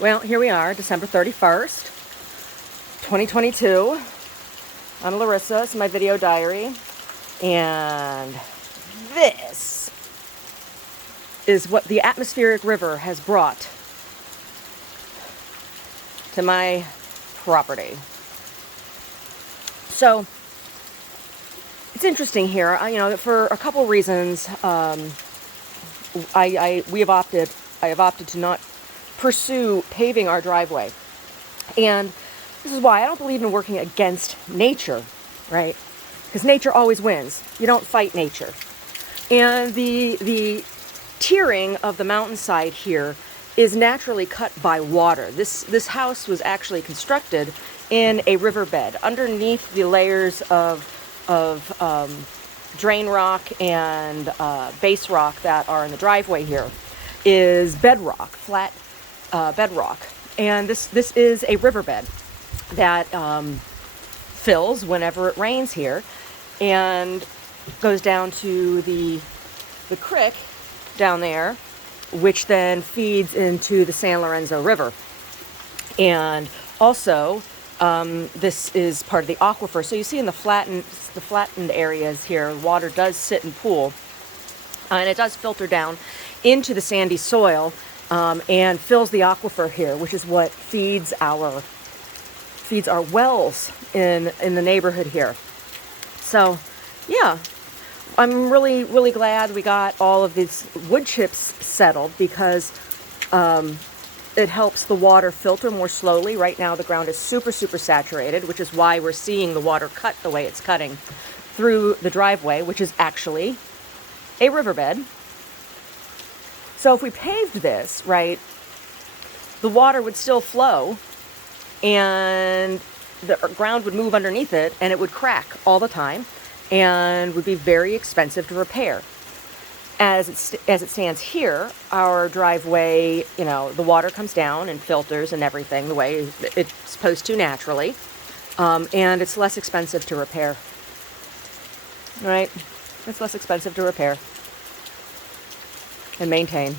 Well, here we are, December 31st, 2022. I'm Larissa. It's my video diary. And this is what the atmospheric river has brought to my property. So, it's interesting here. For a couple reasons, I have opted to not pursue paving our driveway. And this is why I don't believe in working against nature, right? Because nature always wins. You don't fight nature. And the tiering of the mountainside here is naturally cut by water. This house was actually constructed in a riverbed underneath the layers of drain rock and base rock that are in the driveway here is bedrock, flat bedrock. And this is a riverbed that fills whenever it rains here and goes down to the creek down there, which then feeds into the San Lorenzo River. And also, this is part of the aquifer. So you see in the flattened areas here, water does sit and pool, and it does filter down into the sandy soil and fills the aquifer here, which is what feeds our wells in the neighborhood here. So, yeah, I'm really, really glad we got all of these wood chips settled because it helps the water filter more slowly. Right now the ground is super, super saturated, which is why we're seeing the water cut the way it's cutting through the driveway, which is actually a riverbed. So if we paved this, right, the water would still flow and the ground would move underneath it and it would crack all the time and would be very expensive to repair. As it stands here, our driveway, the water comes down and filters and everything the way it's supposed to naturally, and it's less expensive to repair, right? It's less expensive to repair and maintain.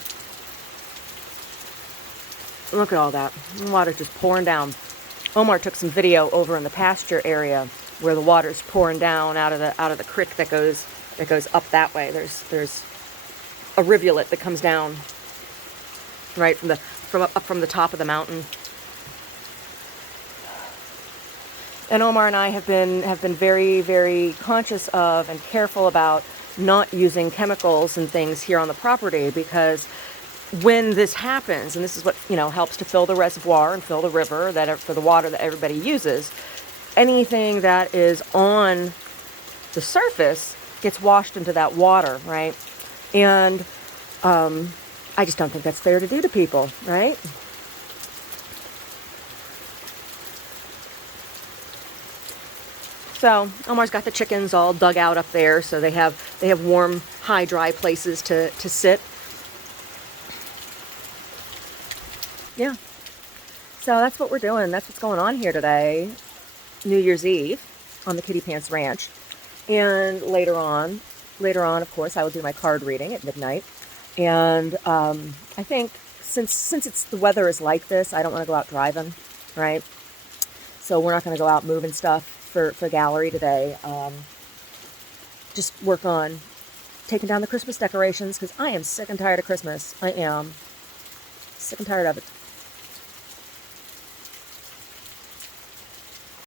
Look at all that. The water's just pouring down. Omar took some video over in the pasture area where the water's pouring down out of the creek that goes up that way. There's a rivulet that comes down right from the top of the mountain. And Omar and I have been very, very conscious of and careful about not using chemicals and things here on the property, because when this happens, and this is what helps to fill the reservoir and fill the river for the water that everybody uses, anything that is on the surface gets washed into that water, right? And I just don't think that's fair to do to people, right? So Omar's got the chickens all dug out up there, so they have warm, high, dry places to sit. Yeah. So that's what we're doing. That's what's going on here today, New Year's Eve, on the Kitty Pants Ranch. And later on, of course, I will do my card reading at midnight. And I think since the weather is like this, I don't want to go out driving, right? So we're not going to go out moving stuff for gallery today. Just work on taking down the Christmas decorations because I am sick and tired of Christmas. I am sick and tired of it.